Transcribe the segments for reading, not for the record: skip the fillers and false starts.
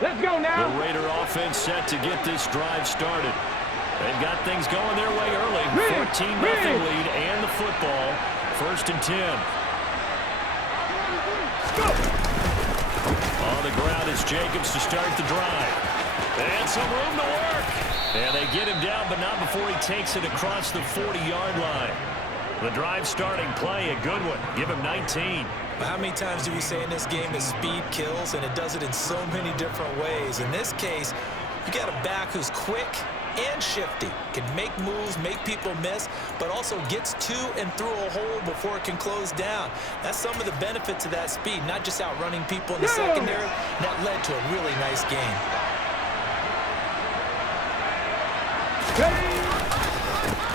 Let's go now. The Raider offense set to get this drive started. They've got things going their way early. 14-0 lead and the football. 1st and 10. Go. On the ground is Jacobs to start the drive. And some room to work. And they get him down, but not before he takes it across the 40-yard line. The drive starting play, a good one. Give him 19. How many times do we say in this game that speed kills, and it does it in so many different ways? In this case, you got a back who's quick and shifty, can make moves, make people miss, but also gets to and through a hole before it can close down. That's some of the benefits of that speed, not just outrunning people in the secondary. That led to a really nice game.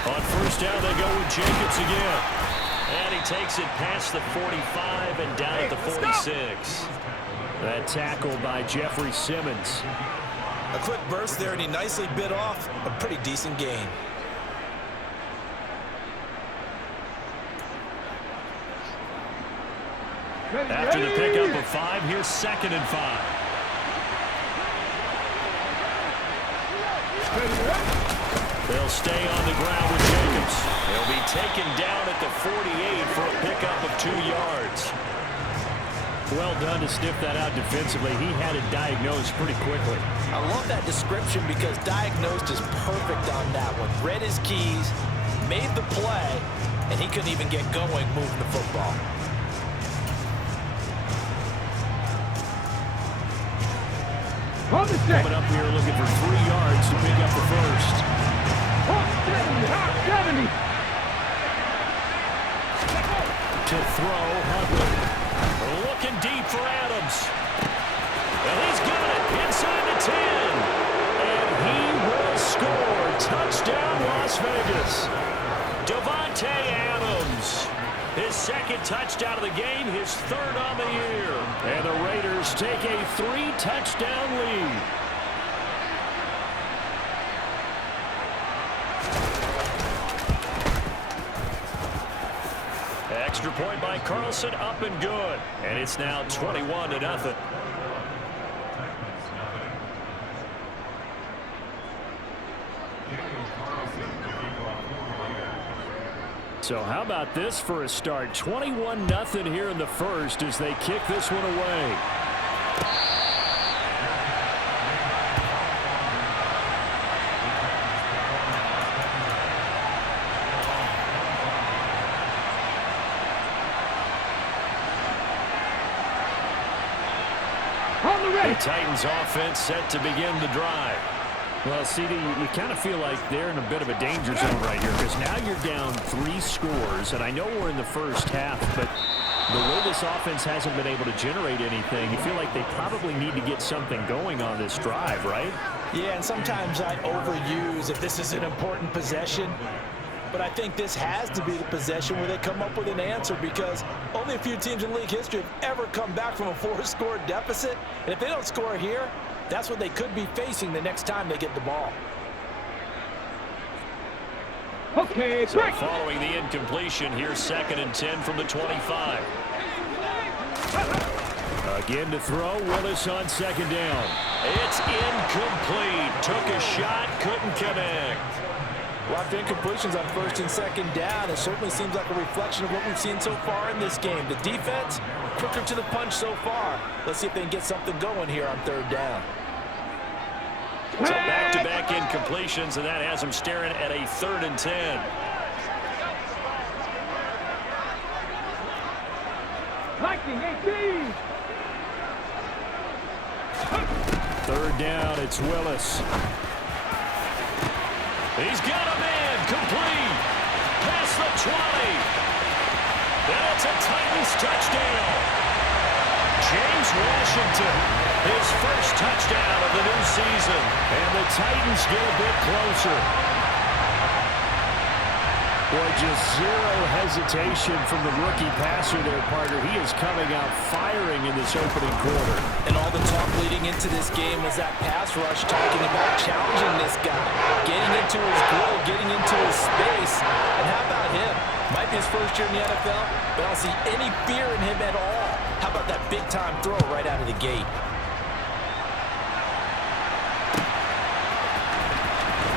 On 1st down, they go with Jacobs again. And he takes it past the 45 and down at the 46. That tackle by Jeffrey Simmons. A quick burst there, and he nicely bit off a pretty decent gain. After the pickup of 5, here's 2nd and 5. They'll stay on the ground with Jacobs. He'll be taken down at the 48 for a pickup of 2 yards. Well done to sniff that out defensively. He had it diagnosed pretty quickly. I love that description because diagnosed is perfect on that one. Read his keys, made the play, and he couldn't even get going moving the football. Coming up here looking for 3 yards to pick up the first. 70. To throw, Huntley. Looking deep for Adams. And he's got it inside the 10. And he will score. Touchdown, Las Vegas. Davante Adams. His 2nd touchdown of the game, his 3rd on the year. And the Raiders take a 3-touchdown lead. Extra point by Carlson, up and good. And it's now 21-0. So how about this for a start? 21-0 here in the first as they kick this one away. The Titans offense set to begin the drive. Well, CD, you kind of feel like they're in a bit of a danger zone right here because now you're down 3 scores, and I know we're in the first half, but the way this offense hasn't been able to generate anything, you feel like they probably need to get something going on this drive, right? Yeah, and sometimes I overuse if this is an important possession. But I think this has to be the possession where they come up with an answer because only a few teams in league history have ever come back from a 4-score deficit. And if they don't score here, that's what they could be facing the next time they get the ball. Okay, so following the incompletion, here's 2nd and 10 from the 25. Again to throw, Willis on 2nd down. It's incomplete. Took a shot, couldn't connect. A lot of incompletions on 1st and 2nd down. It certainly seems like a reflection of what we've seen so far in this game. The defense, quicker to the punch so far. Let's see if they can get something going here on 3rd down. So back-to-back incompletions, and that has them staring at a 3rd and 10. Lightning 18. 3rd down, it's Willis. He's got a man, complete, past the 20. And it's a Titans touchdown. James Washington, his first touchdown of the new season. And the Titans get a bit closer. Boy, just zero hesitation from the rookie passer there, partner. He is coming out firing in this opening quarter. And all the talk leading into this game was that pass rush talking about challenging this guy, getting into his grill, getting into his space. And how about him? Might be his first year in the NFL, but I don't see any fear in him at all. How about that big-time throw right out of the gate?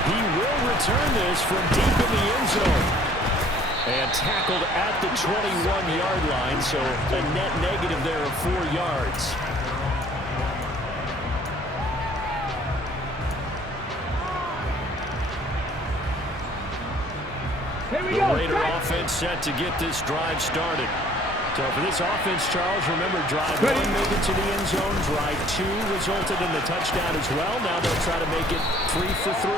He will return this from deep in the end zone. And tackled at the 21-yard line, so a net negative there of 4 yards. The Raider offense set to get this drive started. So for this offense, Charles, remember drive 1 made it to the end zone. Drive 2 resulted in the touchdown as well. Now they'll try to make it 3 for 3.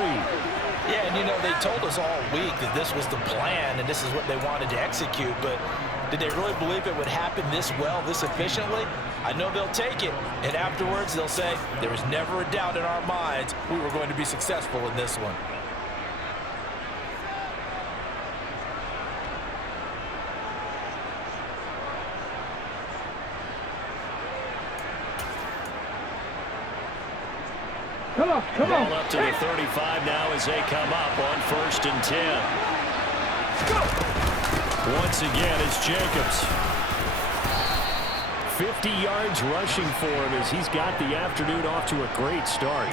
Yeah, and you know, they told us all week that this was the plan and this is what they wanted to execute, but did they really believe it would happen this well, this efficiently? I know they'll take it, and afterwards they'll say, there was never a doubt in our minds we were going to be successful in this one. Come on. Ball up to the 35 now as they come up on 1st and 10. Once again, it's Jacobs. 50 yards rushing for him as he's got the afternoon off to a great start.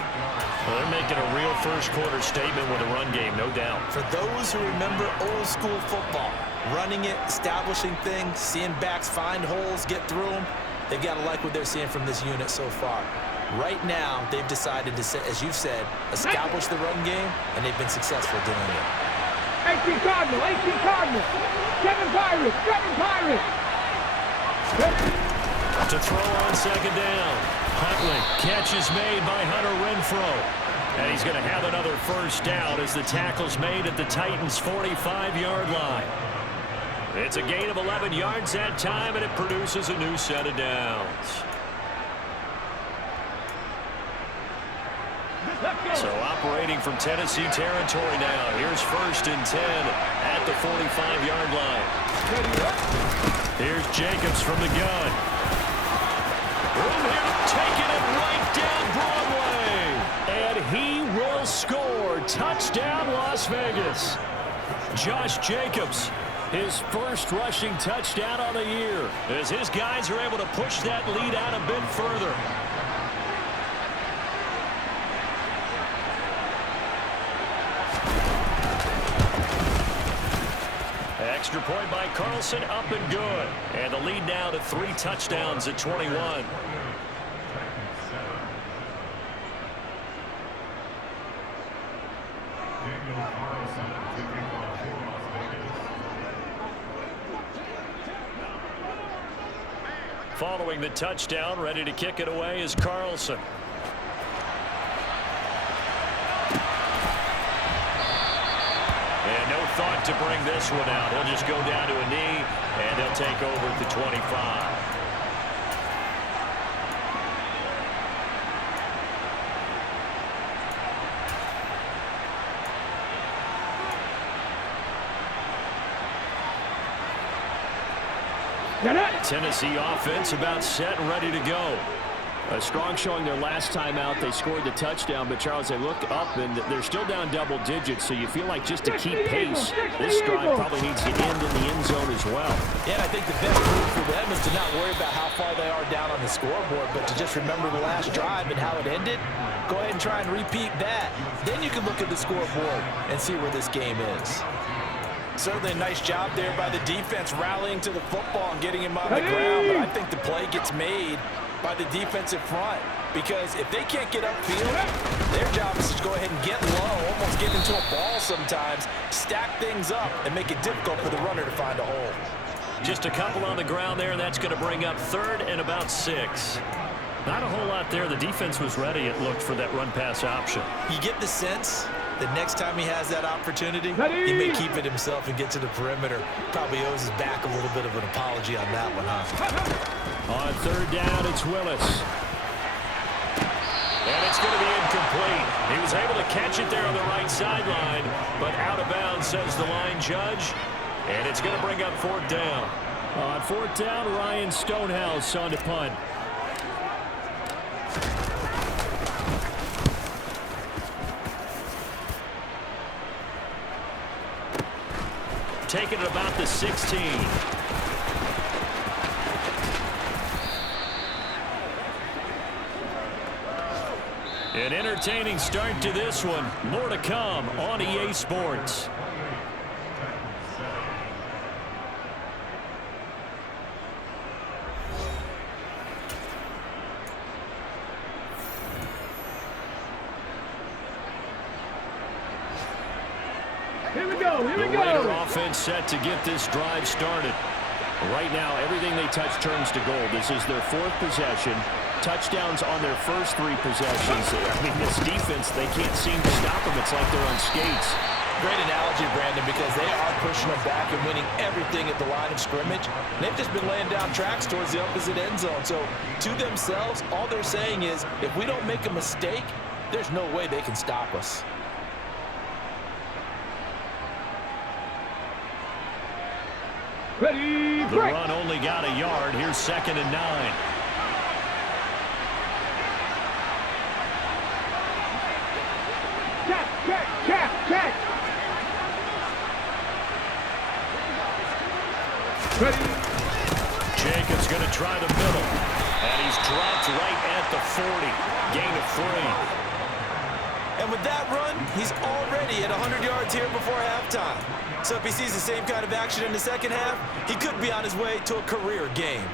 Well, they're making a real first-quarter statement with a run game, no doubt. For those who remember old-school football, running it, establishing things, seeing backs find holes, get through them, they've got to like what they're seeing from this unit so far. Right now, they've decided to, as you've said, establish the run game, and they've been successful doing it. 18 Cardinal, 18 Cardinal. 7 Pirates, 7 Pirates. To throw on 2nd down. Huntley, catch is made by Hunter Renfrow. And he's going to have another 1st down as the tackle's made at the Titans' 45-yard line. It's a gain of 11 yards that time, and it produces a new set of downs. So operating from Tennessee territory now. Here's 1st and 10 at the 45-yard line. Here's Jacobs from the gun. Taking it right down Broadway. And he will score. Touchdown, Las Vegas. Josh Jacobs, his 1st rushing touchdown on the year, as his guys are able to push that lead out a bit further. Extra point by Carlson, up and good. And the lead now to 3 touchdowns at 21. Following the touchdown, ready to kick it away is Carlson. And no thought to bring this one out. He'll just go down to a knee, and he'll take over at the 25. Tennessee offense about set and ready to go. A strong showing their last time out. They scored the touchdown, but Charles, they look up and they're still down double digits, so you feel like just to keep pace, this drive probably needs to end in the end zone as well. Yeah, I think the best move for them is to not worry about how far they are down on the scoreboard, but to just remember the last drive and how it ended. Go ahead and try and repeat that. Then you can look at the scoreboard and see where this game is. Certainly a nice job there by the defense rallying to the football and getting him on the ground, but I think the play gets made by the defensive front, because if they can't get upfield, their job is to go ahead and get low, almost get into a ball sometimes, stack things up, and make it difficult for the runner to find a hole. Just a couple on the ground there, and that's going to bring up 3rd and about 6. Not a whole lot there. The defense was ready, it looked, for that run-pass option. You get the sense that next time he has that opportunity, he may keep it himself and get to the perimeter. Probably owes his back a little bit of an apology on that one, huh? On 3rd down, it's Willis. And it's going to be incomplete. He was able to catch it there on the right sideline, but out of bounds, says the line judge. And it's going to bring up 4th down. On 4th down, Ryan Stonehouse on to punt. Taking it about the 16. An entertaining start to this one. More to come on EA Sports. Here we go, here we The Raider go. offense set to get this drive started. Right now, everything they touch turns to gold. This is their 4th possession. Touchdowns on their first 3 possessions. I mean, this defense, they can't seem to stop them. It's like they're on skates. Great analogy, Brandon, because they are pushing them back and winning everything at the line of scrimmage. And they've just been laying down tracks towards the opposite end zone. So to themselves, all they're saying is, if we don't make a mistake, there's no way they can stop us. Ready, The break. run only got a yard. Here's 2nd and 9. Check. Ready. Jacobs going to try the middle. And he's dropped right at the 40. Gain of 3. And with that run, he's already at 100 yards here before halftime. So if he sees the same kind of action in the second half, he could be on his way to a career game.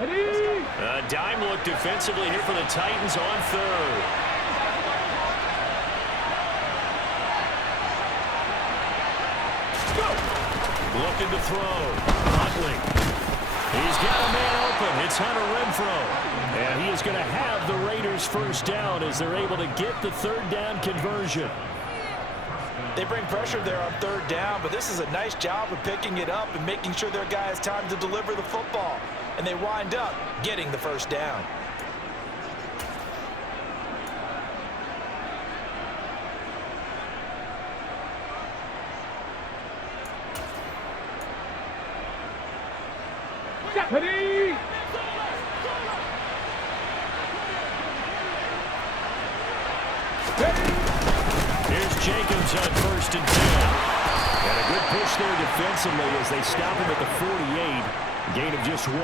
Ready. A dime look defensively here for the Titans on 3rd. Go. Looking to throw. Huntley. He's got a man open. It's Hunter Renfrow. And he is going to have the Raiders first down as they're able to get the 3rd down conversion. They bring pressure there on 3rd down, but this is a nice job of picking it up and making sure their guy has time to deliver the football. And they wind up getting the first down. Ready. Here's Jacobs on 1st and 10. And a good push there defensively as they stop him at the 48. Gain of just 1.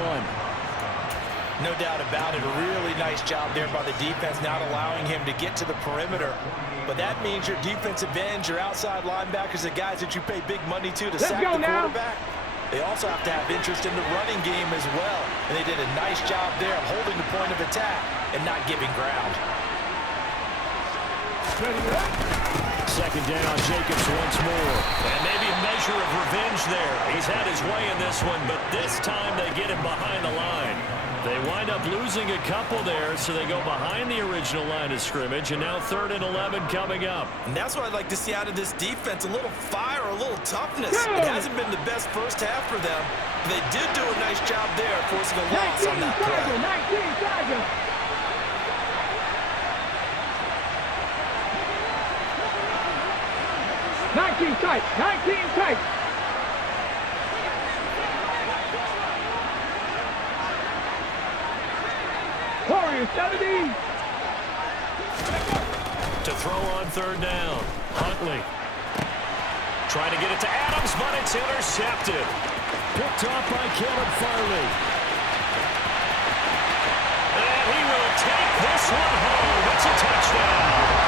No doubt about it. A really nice job there by the defense, not allowing him to get to the perimeter. But that means your defensive ends, your outside linebackers, the guys that you pay big money to sack the quarterback. They also have to have interest in the running game as well. And they did a nice job there of holding the point of attack and not giving ground. Second down, Jacobs once more. And maybe a measure of revenge there. He's had his way in this one, but this time they get him behind the line. They wind up losing a couple there, so they go behind the original line of scrimmage, and now 3rd and 11 coming up. And that's what I'd like to see out of this defense, a little fire, a little toughness. It hasn't been the best first half for them, but they did do a nice job there forcing a loss on that play. 19 Tiger. Nineteen tight. Warriors 70. To throw on 3rd down. Huntley. Trying to get it to Adams, but it's intercepted. Picked off by Caleb Farley. And he will take this one home. It's a touchdown.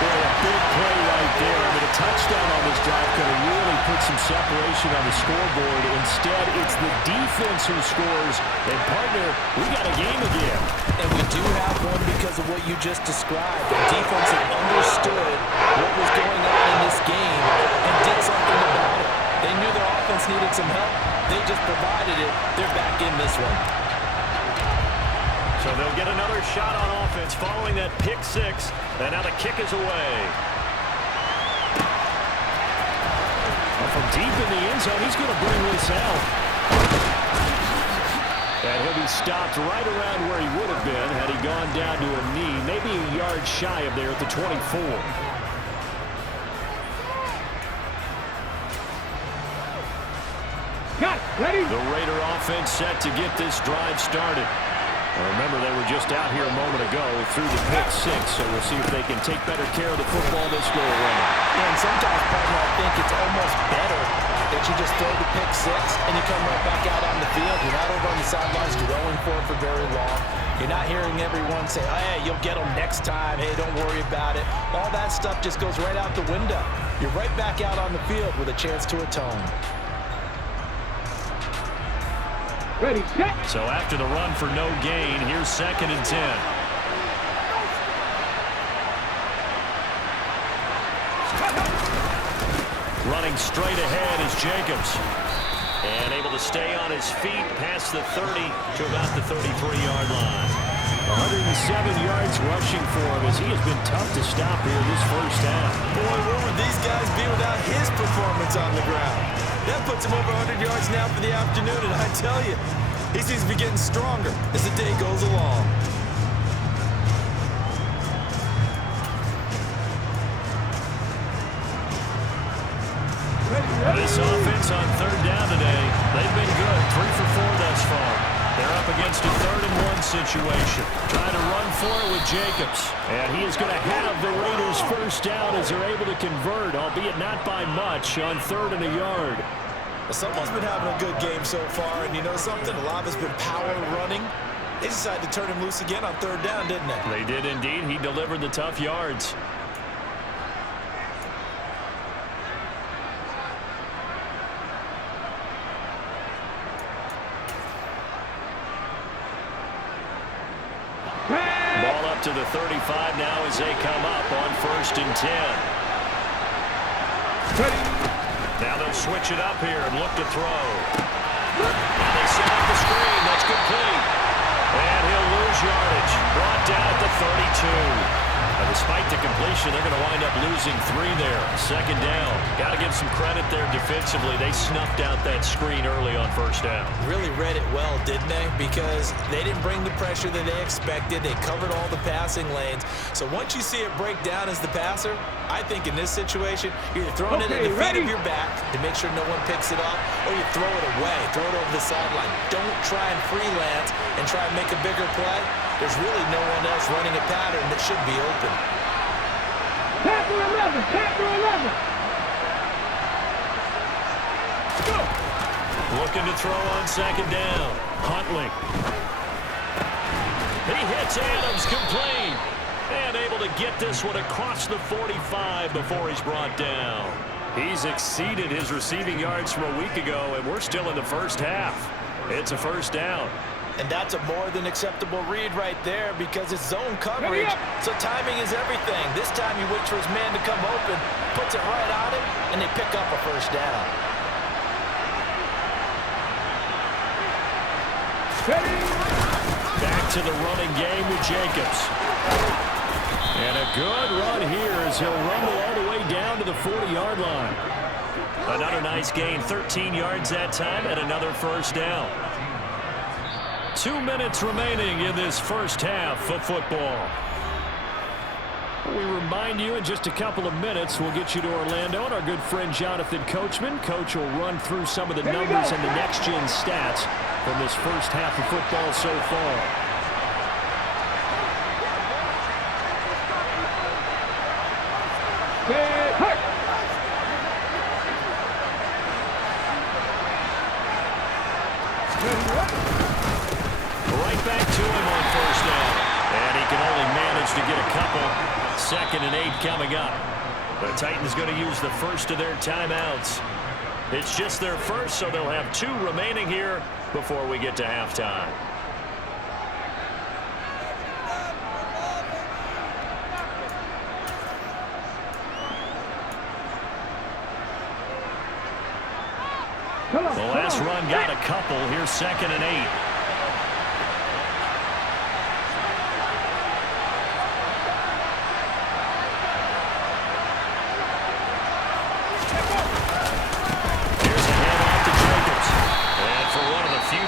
Boy, a big play right there. I mean, a touchdown on this drive could have really put some separation on the scoreboard. Instead, it's the defense who scores. And, partner, we got a game again. And we do have one because of what you just described. The defense had understood what was going on in this game and did something about it. They knew their offense needed some help. They just provided it. They're back in this one. So they'll get another shot on offense following that pick 6. And now the kick is away. Well, from deep in the end zone, he's going to bring this out. And he'll be stopped right around where he would have been had he gone down to a knee, maybe a yard shy of there at the 24. offense set to get this drive started. Remember, they were just out here a moment ago through the pick six, so we'll see if they can take better care of the football this go around. Yeah, and sometimes, partner, I think it's almost better that you just throw the pick six and you come right back out on the field. You're not over on the sidelines growing for it for very long. You're not hearing everyone say, oh, hey, you'll get them next time. Hey, don't worry about it. All that stuff just goes right out the window. You're right back out on the field with a chance to atone. Ready, set. So after the run for no gain, here's 2nd and 10. Running straight ahead is Jacobs. And able to stay on his feet past the 30 to about the 33-yard line. 107 yards rushing for him as he has been tough to stop here this first half. Boy, what would these guys be without his performance on the ground? That puts him over 100 yards now for the afternoon, and I tell you, he seems to be getting stronger as the day goes along. This offense on 3rd down today, they've been good. 3 for 4 thus far. They're up against a 3rd and 1 situation. Trying to run for it with Jacobs. And he is going to have the Raiders first down as they're able to convert, albeit not by much, on 3rd and a yard. Someone's been having a good game so far, and you know something? A lot of it's been power running. They decided to turn him loose again on 3rd down, didn't they? They did indeed. He delivered the tough yards. Ball up to the 35 now as they come up on 1st and 10. Now they'll switch it up here and look to throw. And they set up the screen. That's complete. And he'll lose yardage. Brought down at the 32. Now, despite the completion, they're going to wind up losing 3 there. 2nd down. Got to give some credit there defensively. They snuffed out that screen early on 1st down. Really read it well, didn't they? Because they didn't bring the pressure that they expected. They covered all the passing lanes. So once you see it break down as the passer, I think in this situation, you're either throwing it at the feet of your back to make sure no one picks it off, or you throw it away, throw it over the sideline. Don't try and freelance and try and make a bigger play. There's really no one else running a pattern that should be open. Tackle 11, tackle 11. Go. Looking to throw on 2nd down. Huntley. He hits Adams complete. And able to get this one across the 45 before he's brought down. He's exceeded his receiving yards from a week ago, and we're still in the first half. It's a 1st down. And that's a more than acceptable read right there because it's zone coverage, so timing is everything. This time he waits for his man to come open, puts it right on him, and they pick up a 1st down. Back to the running game with Jacobs. And a good run here as he'll rumble all the way down to the 40-yard line. Another nice gain, 13 yards that time, and another 1st down. 2 minutes remaining in this first half of football. We remind you in just a couple of minutes we'll get you to Orlando and our good friend Jonathan Coachman. Coach will run through some of the numbers and the next-gen stats from this first half of football so far. Right back to him on 1st down. And he can only manage to get a couple. 2nd and 8 coming up. The Titans going to use the first of their timeouts. It's just their first, so they'll have 2 remaining here before we get to halftime. The last run got a couple. Here's 2nd and 8.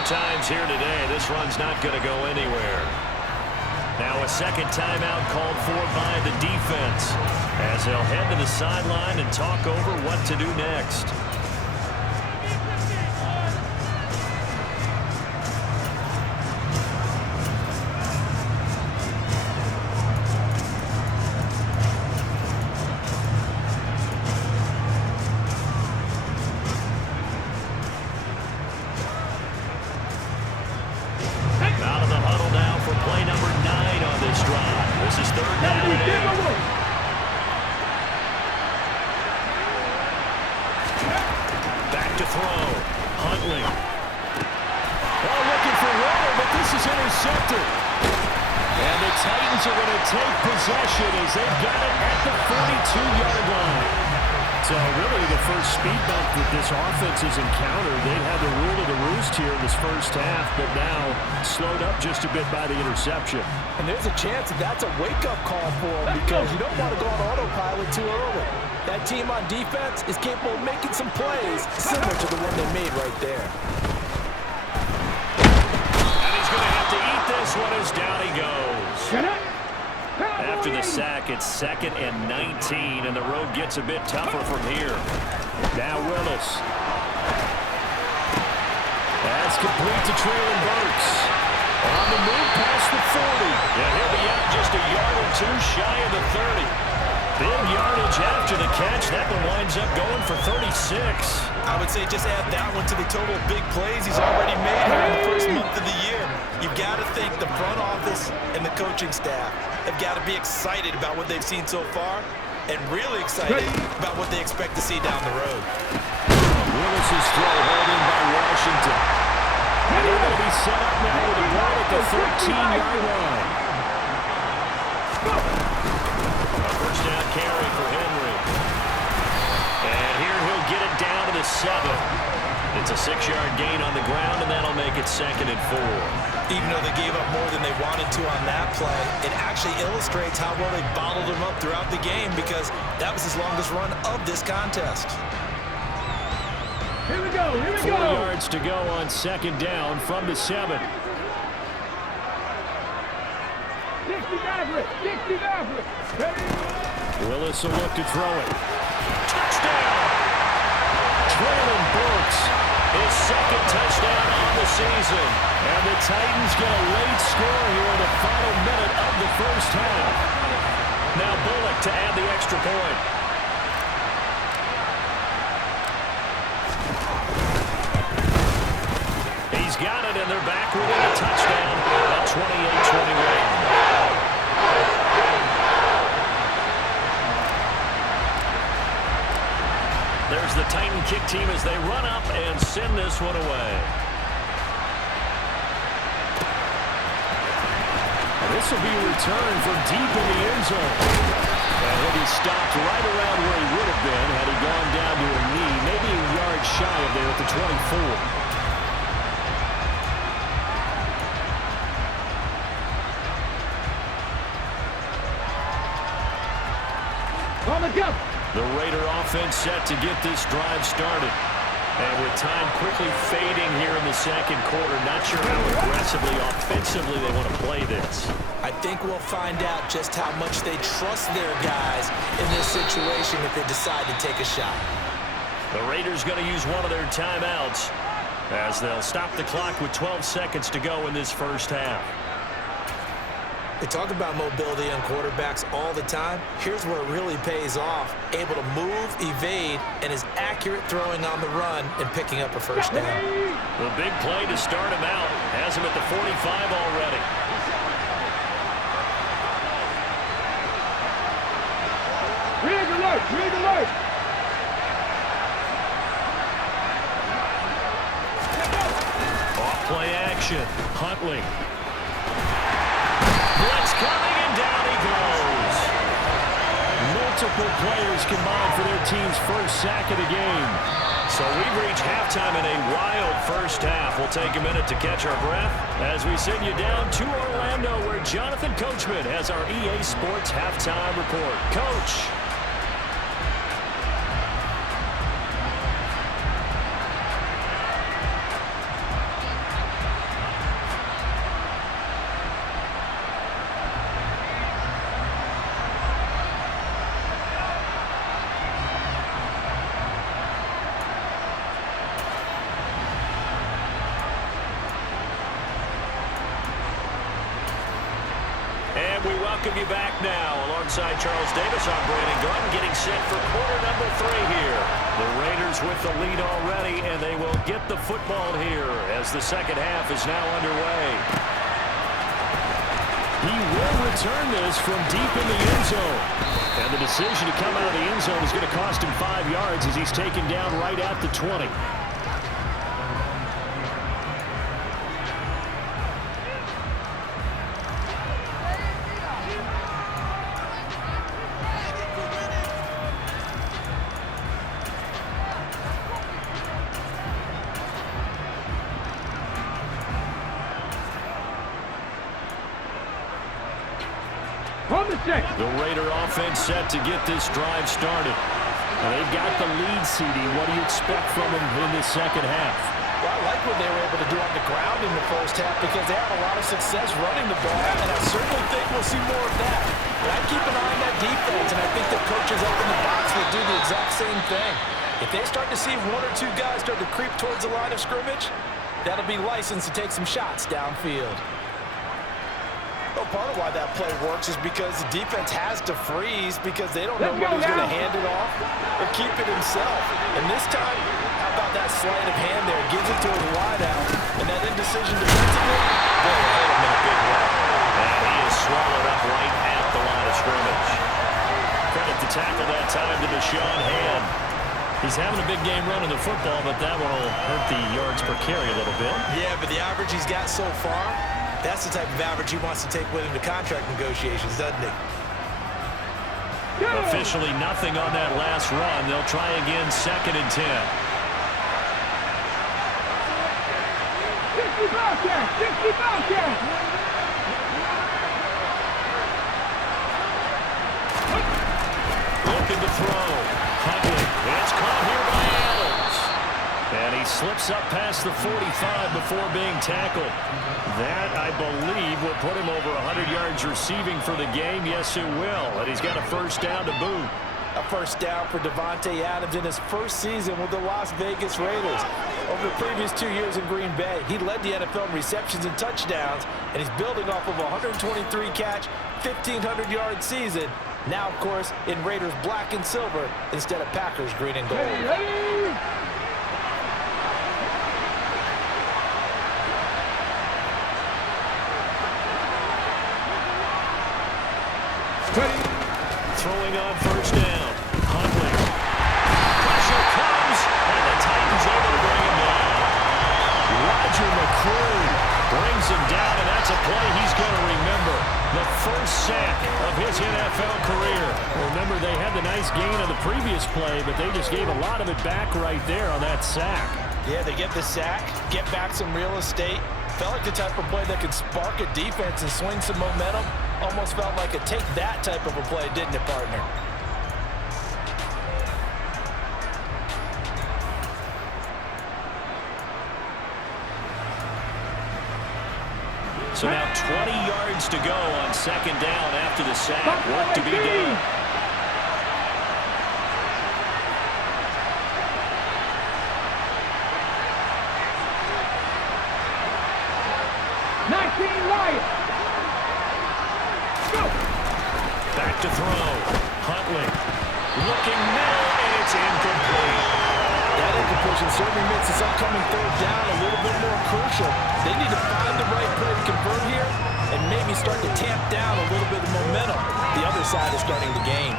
Times here today, this run's not going to go anywhere. Now a 2nd timeout called for by the defense as they'll head to the sideline and talk over what to do next. Titans are going to take possession as they've got it at the 42-yard line. So really the first speed bump that this offense has encountered. They had the rule of the roost here in this first half, but now slowed up just a bit by the interception. And there's a chance that that's a wake-up call for them because you don't want to go on autopilot too early. That team on defense is capable of making some plays similar to the one they made right there. And he's going to have to eat this one as down he goes. After the sack, it's 2nd and 19, and the road gets a bit tougher from here. Now Willis. That's complete to Traylon Burks. On the move past the 40. Yeah, he'll be out just a yard or two shy of the 30. Big yardage after the catch. That one winds up going for 36. I would say just add that one to the total of big plays he's already made here in the first month of the year. You've got to think the front office and the coaching staff have got to be excited about what they've seen so far and really excited about what they expect to see down the road. Willis's throw held in by Washington. And they're going to be set up now with a ball at the 13-yard line. First down carry for Henry. And here he'll get it down to the 7. It's a 6-yard gain on the ground, and that'll make it 2nd and 4. Even though they gave up more than they wanted to on that play, it actually illustrates how well they bottled him up throughout the game because that was his longest run of this contest. Here we go, here we 4 go. yards to go on 2nd down from the 7. Dixie Maverick, Dixie Maverick. Willis will look to throw it. Touchdown! Traylon Burks, his 2nd touchdown on the season. And the Titans get a late score here in the final minute of the first half. Now Bullock to add the extra point. He's got it, and they're back within a touchdown at 28-21. There's the Titan kick team as they run up and send this one away. This will be returned from deep in the end zone. And he'll be stopped right around where he would have been had he gone down to a knee, maybe a yard shy of there at the 24. On the jump. The Raider offense set to get this drive started. And with time quickly fading here in the second quarter, not sure how aggressively, offensively they want to play this. I think we'll find out just how much they trust their guys in this situation if they decide to take a shot. The Raiders going to use one of their timeouts as they'll stop the clock with 12 seconds to go in this first half. They talk about mobility on quarterbacks all the time. Here's where it really pays off. Able to move, evade, and is accurate throwing on the run and picking up a first down. The big play to start him out. Has him at the 45 already. Rig alert, rig alert. Off play action. Huntley. Blitz coming, and down he goes. Multiple players combined for their team's first sack of the game. So we've reached halftime in a wild first half. We'll take a minute to catch our breath as we send you down to Orlando, where Jonathan Coachman has our EA Sports halftime report. Coach. We welcome you back now. Alongside Charles Davis, I'm Brandon Gunn, getting set for quarter number 3 here. The Raiders with the lead already, and they will get the football here as the second half is now underway. He will return this from deep in the end zone. And the decision to come out of the end zone is going to cost him 5 yards as he's taken down right at the 20. On the set. The Raider offense set to get this drive started. And they've got the lead, CD. What do you expect from them in this second half? Well, I like what they were able to do on the ground in the first half because they had a lot of success running the ball, and I certainly think we'll see more of that. But I keep an eye on that defense, and I think the coaches up in the box will do the exact same thing. If they start to see one or two guys start to creep towards the line of scrimmage, that'll be licensed to take some shots downfield. Well, part of why that play works is because the defense has to freeze because they don't know whether he's going to hand it off or keep it himself. And this time, how about that sleight of hand there? Gives it to his wideout, and that indecision defensively, boy, it hit him in a big way. And he is swallowed up right at the line of scrimmage. Credit the tackle that time to Deshaun Hand. He's having a big game running the football, but that will hurt the yards per carry a little bit. Yeah, but the average he's got so far, that's the type of average he wants to take with him to contract negotiations, doesn't he? Officially nothing on that last run. They'll try again, 2nd and 10. 60 Bobcats! 60 Bobcats! Looking to throw. Huntley. It's caught here by Adams. And he slips up past the 45 before being tackled. That, I believe, will put him over 100 yards receiving for the game. Yes, it will. And he's got a first down to boot. A first down for Davante Adams in his first season with the Las Vegas Raiders. Over the previous 2 years in Green Bay, he led the NFL in receptions and touchdowns, and he's building off of a 123-catch, 1,500-yard season. Now, of course, in Raiders black and silver instead of Packers green and gold. Ready? Throwing on first down. Huntley. Pressure comes, and the Titans able to bring him down. Roger McCreary brings him down, and that's a play he's going to remember. The first sack of his NFL career. Remember, they had the nice gain on the previous play, but they just gave a lot of it back right there on that sack. Yeah, they get the sack, get back some real estate. Felt like the type of play that could spark a defense and swing some momentum. Almost felt like a take that type of a play, didn't it, partner? So now 20 yards to go on 2nd down after the sack. Work to be done. Back to throw. Huntley. Looking middle, and it's incomplete. That incompletion certainly makes this upcoming 3rd down a little bit more crucial. They need to find the right play to convert here and maybe start to tamp down a little bit of momentum. The other side is starting to gain.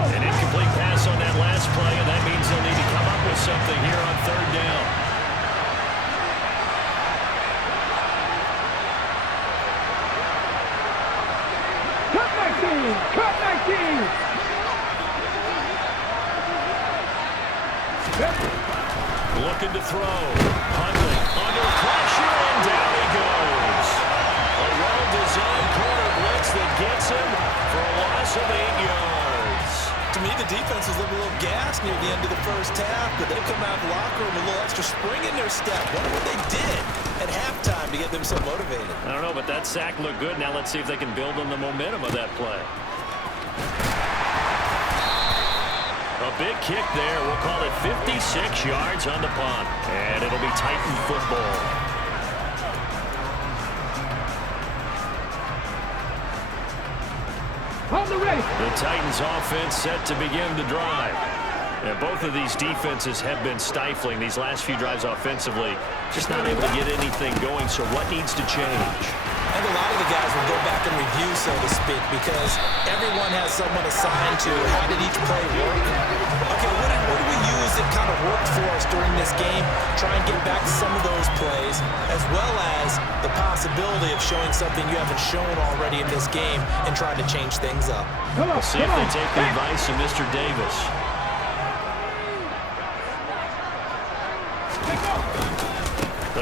An incomplete pass on that last play, and that means they'll need to come up with something here on 3rd down. Cut 19! Cut 19! Looking to throw. Huntley under pressure, and down he goes. A well-designed corner blitz that gets him for a loss of 8 yards. To me, the defense was a little gassed near the end of the first half, but they come out of the locker room with a little extra spring in their step. Wonder what they did at halftime to get them so motivated. I don't know, but that sack looked good. Now let's see if they can build on the momentum of that play. A big kick there. We'll call it 56 yards on the punt. And it'll be Titan football. On the ready. The Titans offense set to begin the drive. And both of these defenses have been stifling these last few drives offensively. Just not able to get anything going, so what needs to change? And a lot of the guys will go back and review, so to speak, because everyone has someone assigned to how did each play work. Okay, what did we use that kind of worked for us during this game? Try and get back to some of those plays, as well as the possibility of showing something you haven't shown already in this game and trying to change things up. We'll see if they take the advice of Mr. Davis.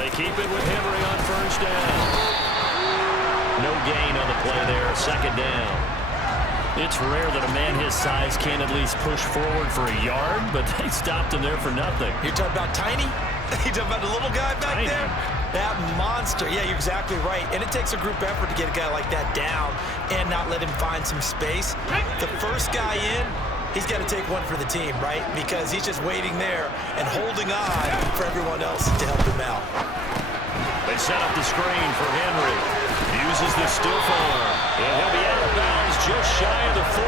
They keep it with Henry on first down. No gain on the play there, second down. It's rare that a man his size can't at least push forward for a yard, but they stopped him there for nothing. You're talking about Tiny? You're talking about the little guy back there? That monster. Yeah, you're exactly right. And it takes a group effort to get a guy like that down and not let him find some space. The first guy in, he's got to take one for the team, right? Because he's just waiting there and holding on for everyone else to help him out. They set up the screen for Henry. Uses the stiff arm. And he'll be out of bounds just shy of the 40.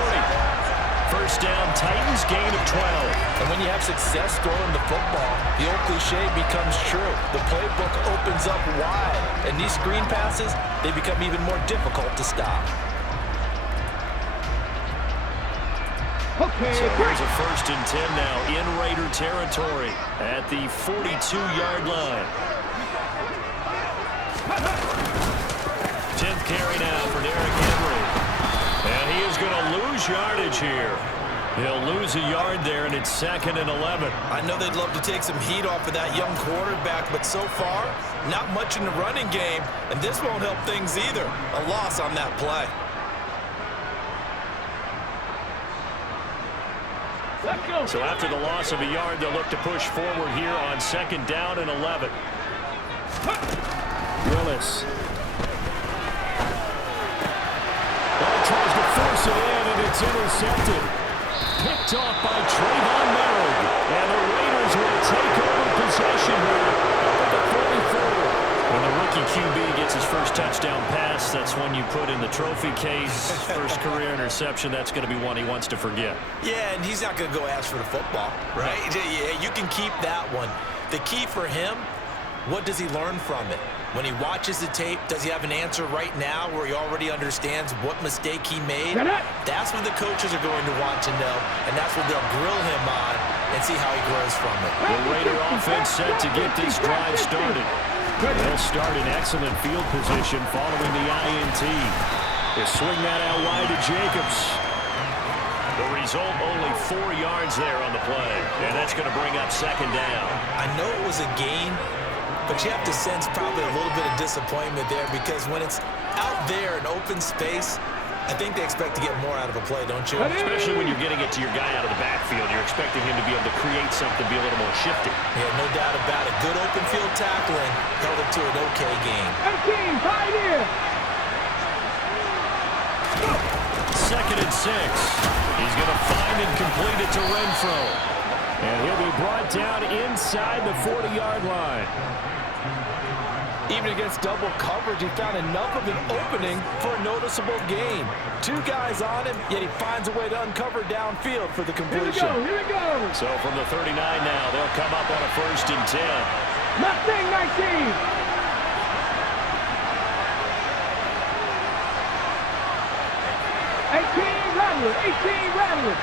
First down, Titans, gain of 12. And when you have success throwing the football, the old cliche becomes true. The playbook opens up wide. And these screen passes, they become even more difficult to stop. Okay. So here's a 1st and 10 now in Raider territory at the 42-yard line. 10th carry now for Derrick Henry. And he is going to lose yardage here. He'll lose a yard there, and it's 2nd and 11. I know they'd love to take some heat off of that young quarterback, but so far, not much in the running game, and this won't help things either. A loss on that play. So after the loss of a yard, they'll look to push forward here on 2nd down and 11. Willis. Tries to force it in, and it's intercepted. Picked off by Trayvon Merrick. And the Raiders will take over possession here at the 44. When the rookie QB gets his first touchdown pass, that's one you put in the trophy case. First career interception, that's going to be one he wants to forget. Yeah, and he's not going to go ask for the football, right? Yeah, you can keep that one. The key for him, what does he learn from it? When he watches the tape, does he have an answer right now where he already understands what mistake he made? That's what the coaches are going to want to know, and that's what they'll grill him on and see how he grows from it. The Raider offense set to get this drive started. They'll start in excellent field position following the INT. They swing that out wide to Jacobs. The result, only 4 yards there on the play, and that's going to bring up 2nd down. I know it was a gain, but you have to sense probably a little bit of disappointment there because when it's out there in open space, I think they expect to get more out of a play, don't you? Especially when you're getting it to your guy out of the backfield. You're expecting him to be able to create something, be a little more shifty. Yeah, no doubt about it. Good open field tackling held it to an okay game. 18, pioneer. 2nd and 6. He's going to find and complete it to Renfro. And he'll be brought down inside the 40-yard line. Even against double coverage, he found enough of an opening for a noticeable gain. 2 guys on him, yet he finds a way to uncover downfield for the completion. Here we go. So from the 39 now, they'll come up on a 1st and 10. Mustang 19. 18 Rattler. 18 Rattler.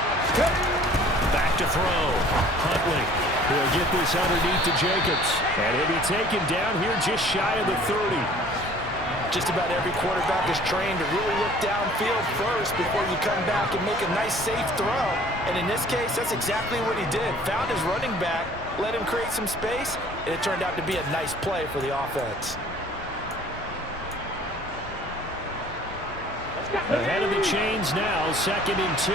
Back to throw. Huntley. He'll get this underneath to Jacobs. And he'll be taken down here just shy of the 30. Just about every quarterback is trained to really look downfield first before you come back and make a nice, safe throw. And in this case, that's exactly what he did. Found his running back, let him create some space, and it turned out to be a nice play for the offense. Ahead of the chains now, 2nd and 2.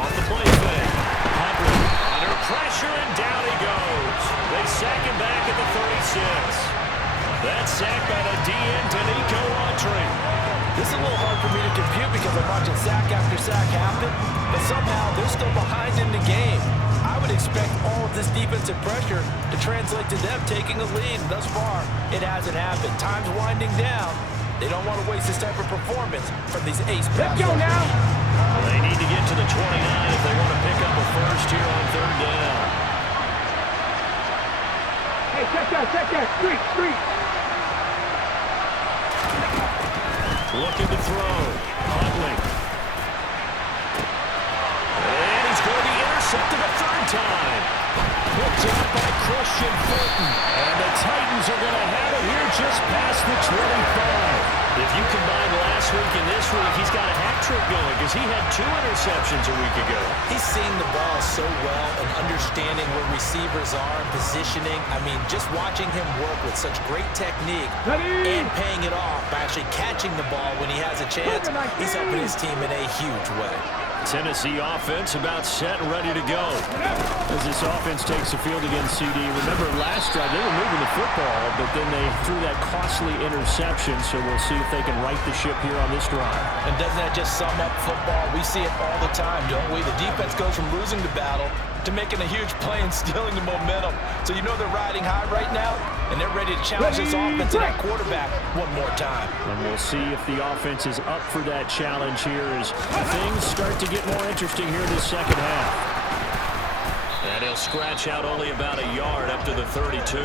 On the play fake. Huntley under pressure, and down he goes. They sack him back at the 36. That's sacked by the DN, Danico Autry. This is a little hard for me to compute because I'm watching sack after sack happen, but somehow they're still behind in the game. I would expect all of this defensive pressure to translate to them taking a lead. Thus far, it hasn't happened. Time's winding down. They don't want to waste this type of performance from these ace pass Let's go rushers. now. They need to get to the 29 if they want to pick up a first here on 3rd down. Hey, check that. Street. Looking to throw. Huntley. And he's going to be intercepted a 3rd time. Picked up by Christian Fulton. And week he's got a hat trick going because he had 2 interceptions a week ago. He's seeing the ball so well and understanding where receivers are and positioning. I mean, just watching him work with such great technique and paying it off by actually catching the ball when he has a chance, he's helping his team in a huge way. Tennessee offense about set and ready to go. As this offense takes the field against CD. Remember last drive, they were moving the football, but then they threw that costly interception, so we'll see if they can right the ship here on this drive. And doesn't that just sum up football? We see it all the time, don't we? The defense goes from losing the battle to making a huge play and stealing the momentum. So you know they're riding high right now, and they're ready to challenge this offense and that quarterback one more time. And we'll see if the offense is up for that challenge here as things start to get more interesting here in the second half. And he'll scratch out only about a yard up to the 32.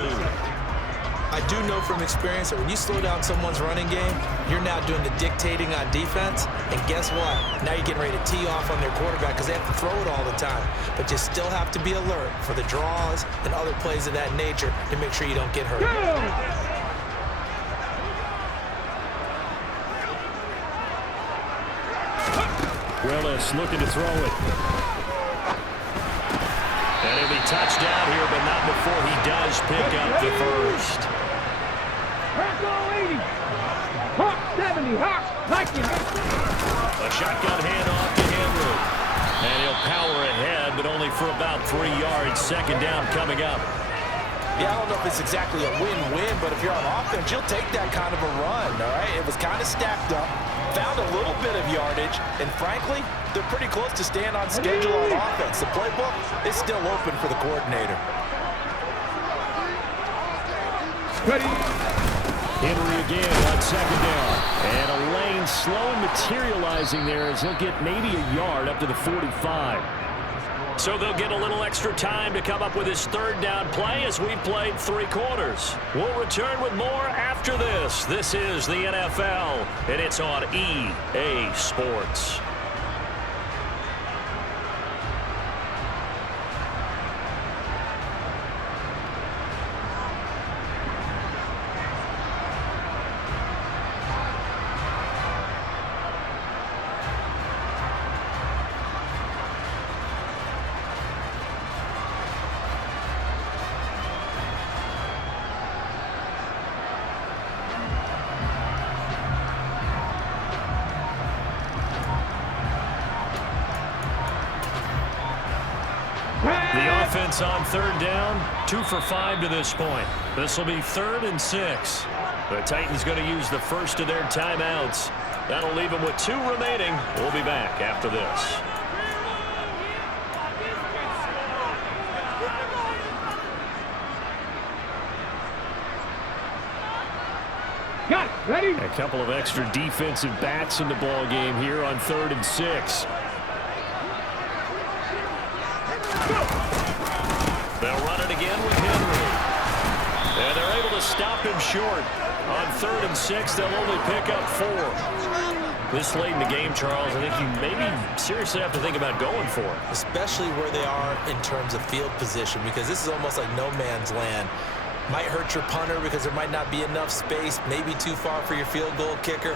I do know from experience that when you slow down someone's running game, you're now doing the dictating on defense. And guess what? Now you're getting ready to tee off on their quarterback because they have to throw it all the time. But you still have to be alert for the draws and other plays of that nature to make sure you don't get hurt. Willis looking to throw it. And he'll be touched down here, but not before he does pick up the first. Hawk 80. Hawk 70. Hawk 90. A shotgun handoff to Henry. And he'll power ahead, but only for about 3 yards. Second down coming up. Yeah, I don't know if it's exactly a win-win, but if you're on offense, you'll take that kind of a run, all right? It was kind of stacked up, found a little bit of yardage, and frankly, they're pretty close to staying on schedule on offense. The playbook is still open for the coordinator. Ready. Henry again on second down. And a lane slow materializing there as he'll get maybe a yard up to the 45. So they'll get a little extra time to come up with his third down play as we've played 3 quarters. We'll return with more after this. This is the NFL, and it's on EA Sports. The offense on third down, 2 for 5 to this point. This will be 3rd and 6. The Titans going to use the first of their timeouts. That'll leave them with 2 remaining. We'll be back after this. Got it. Ready. A couple of extra defensive backs in the ball game here on 3rd and 6. They'll run it again with Henry. And they're able to stop him short. On 3rd and 6, they'll only pick up 4. This late in the game, Charles, I think you maybe seriously have to think about going for it. Especially where they are in terms of field position, because this is almost like no man's land. Might hurt your punter because there might not be enough space, maybe too far for your field goal kicker.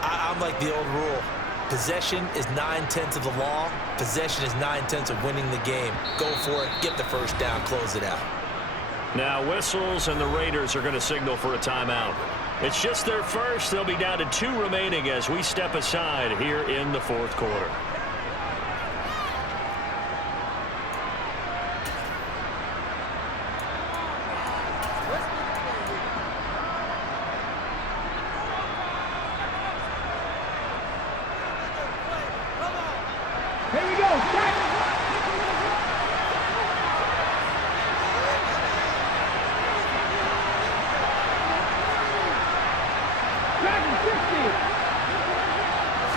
I'm like the old rule. Possession is 9/10 of the law. Possession is 9/10 of winning the game. Go for it, get the first down, close it out. Now whistles and the Raiders are going to signal for a timeout. It's just their first. They'll be down to 2 remaining as we step aside here in the 4th quarter. Here we go.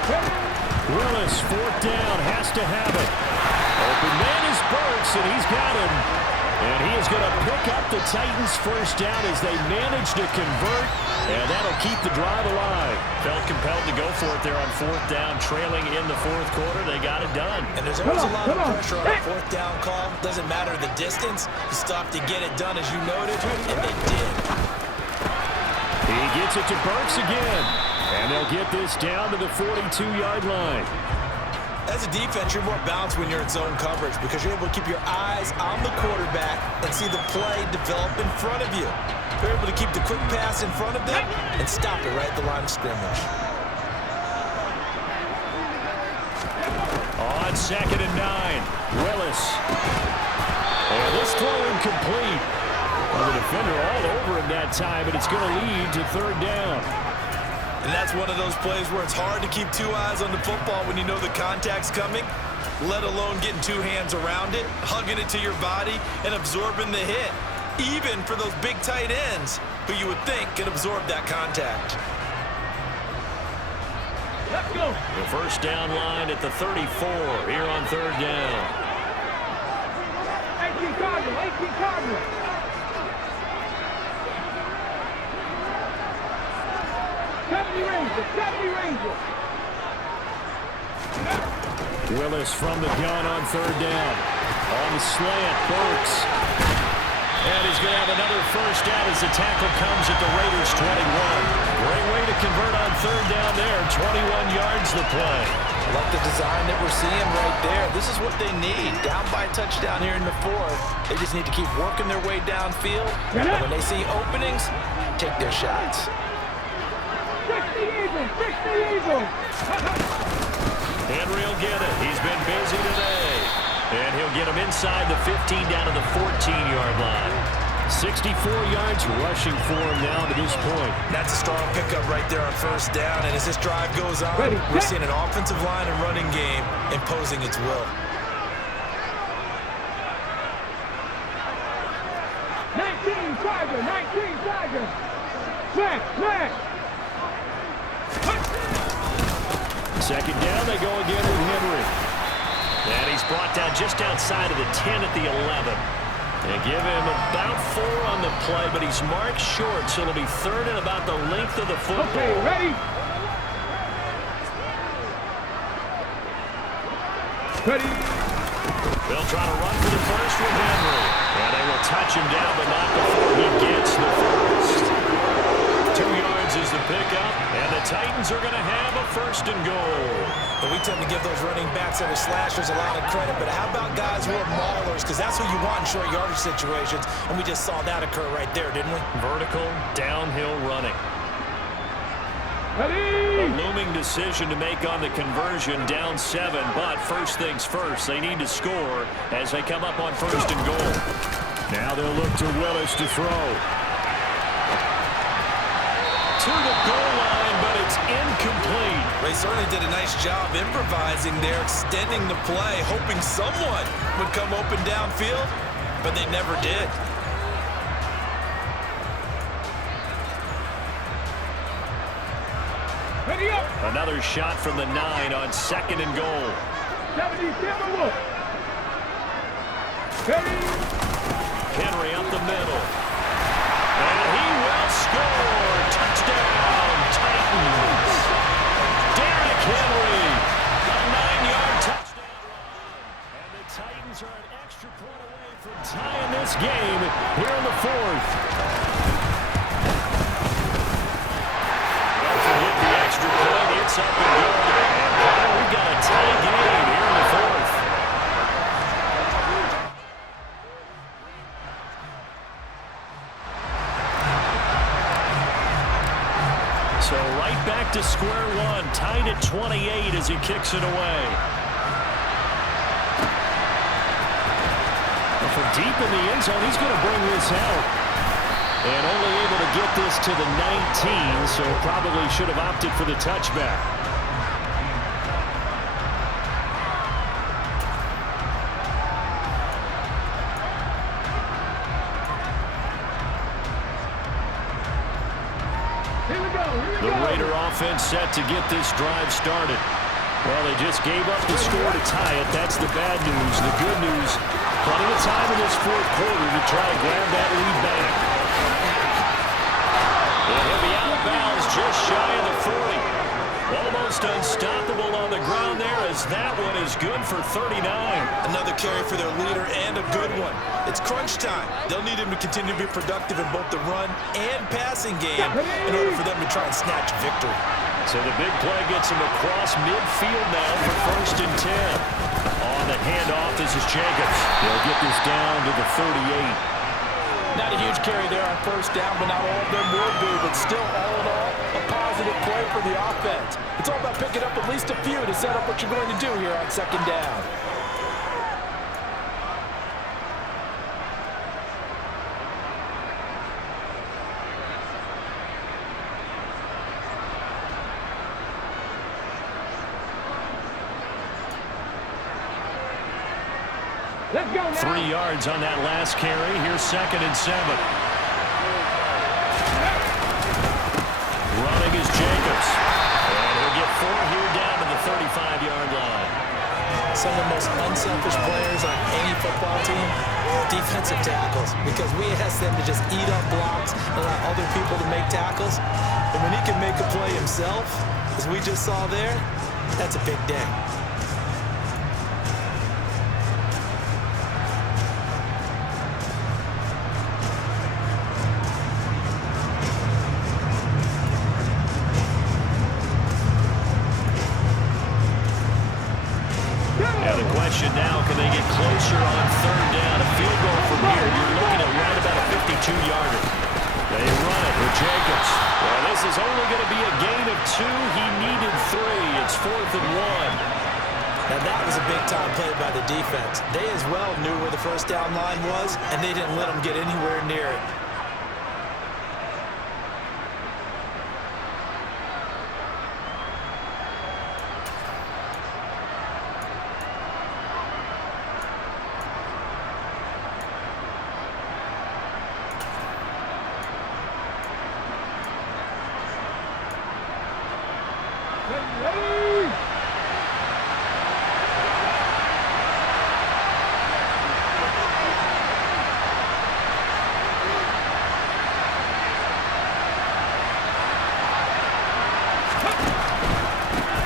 Set. Willis, 4th down, has to have it. Open man is Burks, and he's got him. And he is going to pick up the Titans' first down as they manage to convert, and that'll keep the drive alive. Felt compelled to go for it there on 4th down, trailing in the 4th quarter. They got it done. And there's always a lot of pressure on a 4th down call. Doesn't matter the distance. You stop to get it done, as you noted, and they did. He gets it to Burks again. And And they'll get this down to the 42-yard line. As a defense, you're more balanced when you're in zone coverage because you're able to keep your eyes on the quarterback and see the play develop in front of you. You're able to keep the quick pass in front of them and stop it right at the line of scrimmage. On 2nd and 9, Willis. And this throw incomplete. Well, the defender all over him that time, and it's going to lead to 3rd down. And that's one of those plays where it's hard to keep 2 eyes on the football when you know the contact's coming, let alone getting 2 hands around it, hugging it to your body, and absorbing the hit, even for those big tight ends who you would think can absorb that contact. Let's go. The first down line at the 34 here on 3rd down. 18 Cardinal, 18 Cardinal. Willis from the gun on 3rd down. On the slant, Burks. And he's going to have another first down as the tackle comes at the Raiders' 21. Great way to convert on 3rd down there. 21 yards the play. I like the design that we're seeing right there. This is what they need. Down by a touchdown here in the 4th. They just need to keep working their way downfield. And when they see openings, take their shots. 60 Eagles! Henry will get it. He's been busy today. And he'll get him inside the 15 down to the 14-yard line. 64 yards rushing for him now to this point. That's a strong pickup right there on 1st down. And as this drive goes on, we're seeing an offensive line and running game imposing its will. 19 Tiger! Flag! 2nd down, they go again with Henry. And he's brought down just outside of the 10 at the 11. They give him about 4 on the play, but he's marked short, so it'll be 3rd and about the length of the football. Okay, ready? They'll try to run for the first with Henry. And they will touch him down, but not before he gets the first. 2 yards is the pickup, and the Titans are going to have a 1st and goal. But we tend to give those running backs that are slashers a lot of credit, but how about guys who are maulers? Because that's who you want in short yardage situations, and we just saw that occur right there, didn't we? Vertical, downhill running. Ready? A looming decision to make on the conversion, down 7, but first things first, they need to score as they come up on 1st and goal. Now they'll look to Willis to throw. To the goal line, but it's incomplete. They certainly did a nice job improvising there, extending the play, hoping someone would come open downfield, but they never did. Ready up! Another shot from the 9 on 2nd and goal. 70 Timberwolf! Ready? Henry up the middle. And he will score. Touchdown, Titans. Derrick Henry, a 9-yard touchdown run. And the Titans are an extra point away from tying this game here in the 4th. Don't forget the extra point. It's up and good. And we've got a tie game here in the 4th. So right back to square one, tied at 28 as he kicks it away. Well, from deep in the end zone, he's going to bring this out. And only able to get this to the 19, so probably should have opted for the touchback. The Raider offense set to get this drive started. Well, they just gave up the score to tie it. That's the bad news. The good news, plenty of time in this 4th quarter to try to grab that lead back. And he'll be out of bounds just shy of the 40. Almost unstoppable on the ground there as that one is good for 39. Another carry for their leader and a good one. It's crunch time. They'll need him to continue to be productive in both the run and passing game in order for them to try and snatch victory. So the big play gets him across midfield now for 1st and 10. On the handoff, this is Jacobs. They'll get this down to the 38. Not a huge carry there on 1st down, but not all of them will be. But still, all in all, a positive play for the offense. It's all about picking up at least a few to set up what you're going to do here on 2nd down. Let's go now. 3 yards on that last carry. Here's 2nd and 7. Running is Jacobs. And he'll get 4 here down to the 35-yard line. Some of the most unselfish players on any football team, defensive tackles, because we ask them to just eat up blocks and allow other people to make tackles. And when he can make a play himself, as we just saw there, that's a big day. Now, can they get closer on 3rd down? A field goal from here, you're looking at right about a 52-yarder. They run it with Jacobs. Well, this is only going to be a gain of 2. He needed 3. It's 4th and 1. Now that was a big-time play by the defense. They as well knew where the 1st down line was, and they didn't let them get anywhere near it.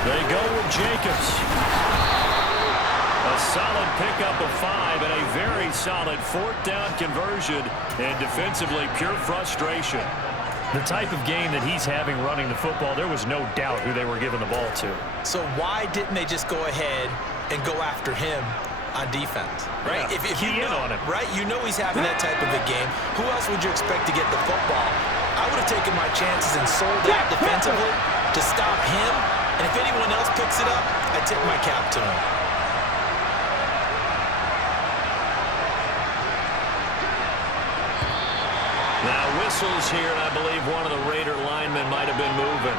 They go with Jacobs. A solid pickup of 5 and a very solid 4th down conversion. And defensively, pure frustration. The type of game that he's having running the football, there was no doubt who they were giving the ball to. So why didn't they just go ahead and go after him on defense? Right? Yeah, if key you know, in on him. right? You know he's having that type of a game. Who else would you expect to get the football? I would have taken my chances and sold out defensively to stop him. And if anyone else picks it up, I tip my cap to him. Now whistles here, and I believe one of the Raider linemen might have been moving.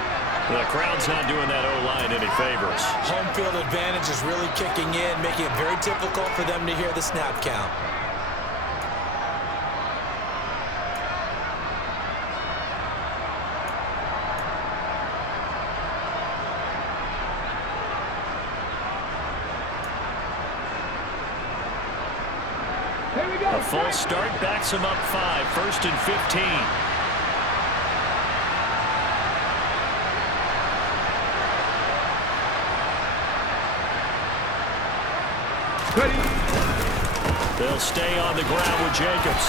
The crowd's not doing that O-line any favors. Home field advantage is really kicking in, making it very difficult for them to hear the snap count. A full start backs him up 5, 1st and 15. They'll stay on the ground with Jacobs.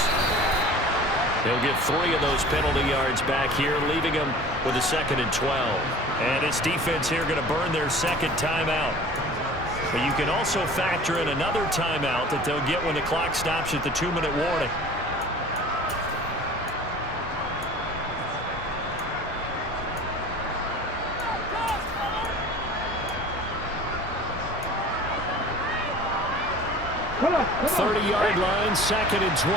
He'll get 3 of those penalty yards back here, leaving him with a 2nd and 12. And this defense here going to burn their 2nd timeout. But you can also factor in another timeout that they'll get when the clock stops at the 2-minute warning. Come on. 30-yard line, 2nd and 12.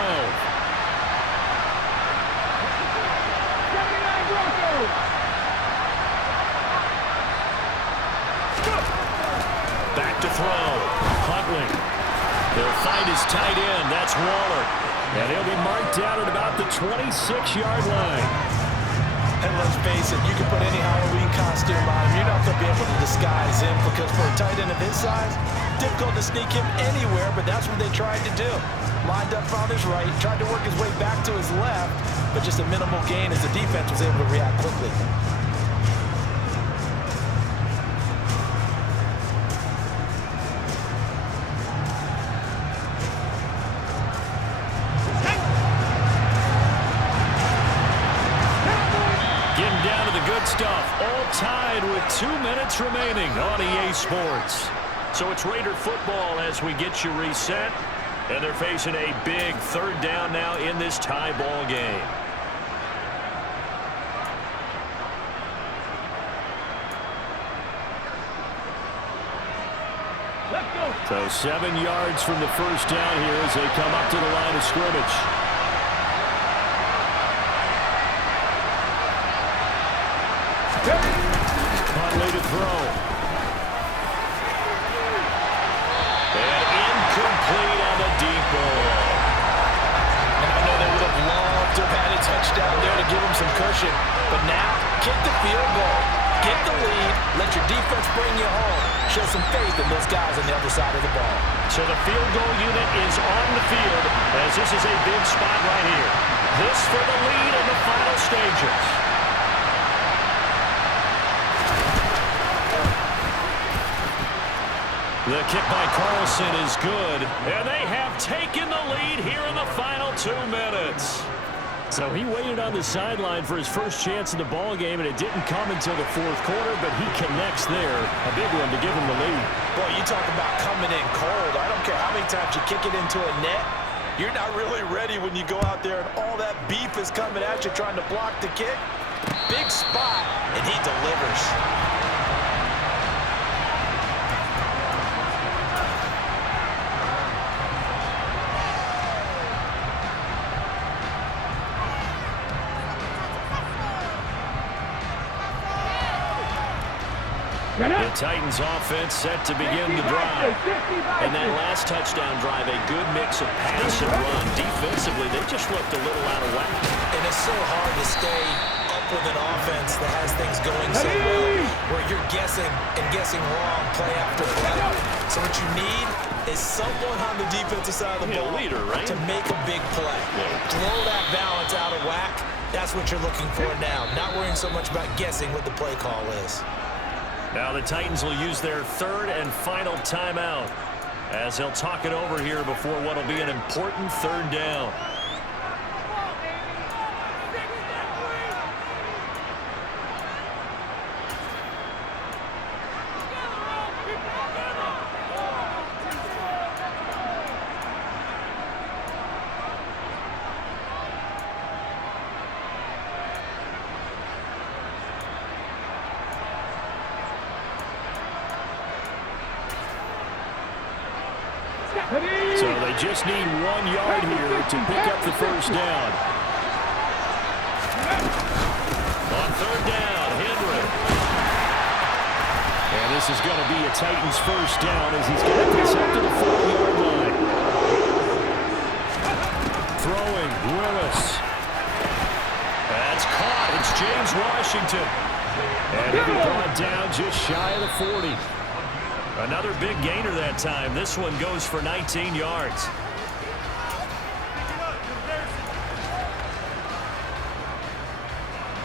79 Broncos. Back to throw. Huntley. They'll find his tight end. That's Waller. And he'll be marked down at about the 26-yard line. And let's face it, you can put any Halloween costume on him. You're not going to be able to disguise him because for a tight end of his size, difficult to sneak him anywhere, but that's what they tried to do. Lined up on his right, tried to work his way back to his left, but just a minimal gain as the defense was able to react quickly. Stuff all time tied with 2 minutes remaining on EA Sports. So it's Raider football as we get you reset. And they're facing a big third down now in this tie ball game. So 7 yards from the first down here as they come up to the line of scrimmage. Conley to throw. And incomplete on the deep ball. And I know they would have loved to have had a touchdown there to give them some cushion. But now, kick the field goal. Get the lead. Let your defense bring you home. Show some faith in those guys on the other side of the ball. So the field goal unit is on the field as this is a big spot right here. This for the lead in the final stages. The kick by Carlson is good, and they have taken the lead here in the final 2 minutes. So he waited on the sideline for his first chance in the ball game, and it didn't come until the fourth quarter, but he connects there. A big one to give him the lead. Boy, you talk about coming in cold. I don't care how many times you kick it into a net. You're not really ready when you go out there and all that beef is coming at you trying to block the kick. Big spot, and he delivers. The Titans offense set to begin the drive. And that last touchdown drive, a good mix of pass and run. Defensively, they just looked a little out of whack. And it's so hard to stay up with an offense that has things going so well, where you're guessing and guessing wrong play after play. So what you need is someone on the defensive side of the ball leader, right? to make a big play. Throw that balance out of whack. That's what you're looking for now. Not worrying so much about guessing what the play call is. Now the Titans will use their third and final timeout as they'll talk it over here before what will be an important third down. So they just need 1 yard here to pick up the first down. On third down, Henry. And this is going to be a Titans first down as he's got this up to the 4-yard line. Throwing, Willis. That's caught. It's James Washington. And he'll be brought down just shy of the 40. Another big gainer that time. This one goes for 19 yards.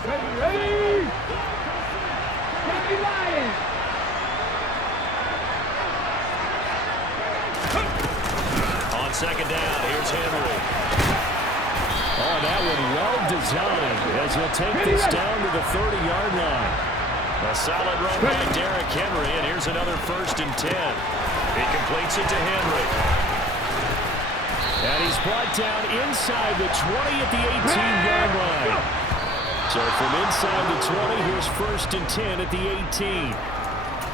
Ready? Kenny Lyons. On second down, here's Henry. Oh, that one well designed as he'll take this down to the 30-yard line. A solid run by Derrick Henry, and here's another 1st and 10. He completes it to Henry. And he's brought down inside the 20 at the 18-yard line. So from inside the 20, here's 1st and 10 at the 18.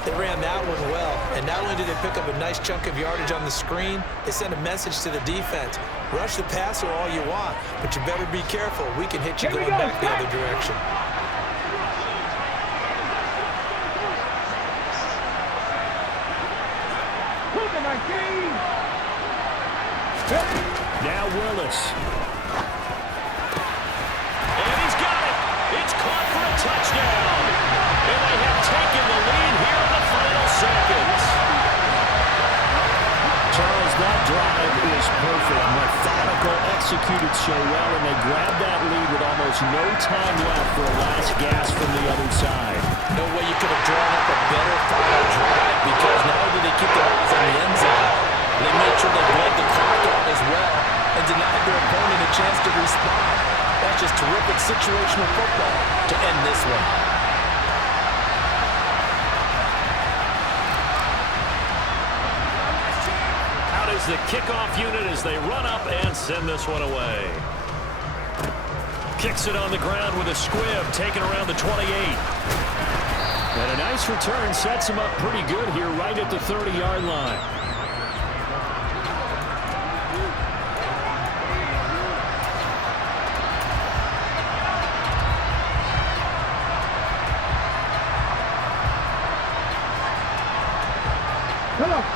They ran that one well, and not only did they pick up a nice chunk of yardage on the screen, they sent a message to the defense. Rush the passer all you want, but you better be careful. We can hit you going back the other direction. Now Willis. And he's got it. It's caught for a touchdown. And they have taken the lead here in the final seconds. Charles, that drive is perfect. Methodical, executed so well, and they grabbed that lead with almost no time left for a last gasp from the other side. No way you could have drawn up a better final drive, because not only did they keep their eyes on the end zone, they made sure they bled the clock out as well and denied their opponent a chance to respond. That's just terrific situational football to end this one. the kickoff unit as they run up and send this one away. Kicks it on the ground with a squib, taken around the 28. And a nice return sets him up pretty good here right at the 30-yard line.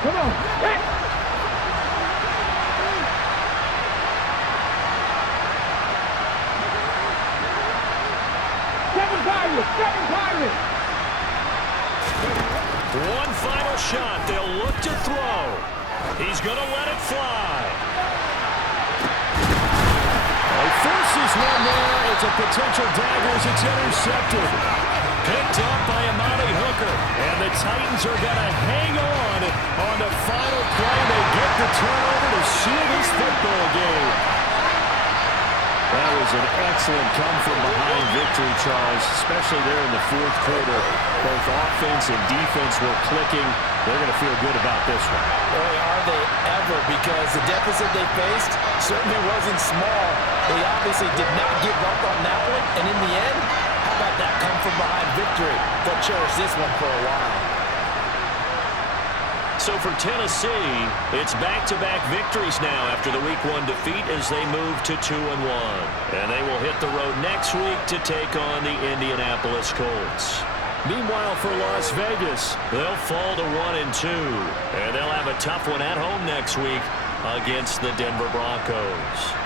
Come on. Hey! Seven Pirates! One final shot. They'll look to throw. He's going to let it fly. He forces one there. It's a potential dagger as it's intercepted. Picked up by Amani Hooker. And the Titans are going to hang on the final play. They get the turnover to seal this football game. That was an excellent come-from-behind victory, Charles, especially there in the fourth quarter. Both offense and defense were clicking. They're going to feel good about this one. Boy, are they ever, because the deficit they faced certainly wasn't small. They obviously did not give up on that one, and in the end, how about that come-from-behind victory? They'll cherish this one for a while. So for Tennessee, it's back-to-back victories now after the Week 1 defeat as they move to 2-1. And they will hit the road next week to take on the Indianapolis Colts. Meanwhile, for Las Vegas, they'll fall to 1-2. And they'll have a tough one at home next week against the Denver Broncos.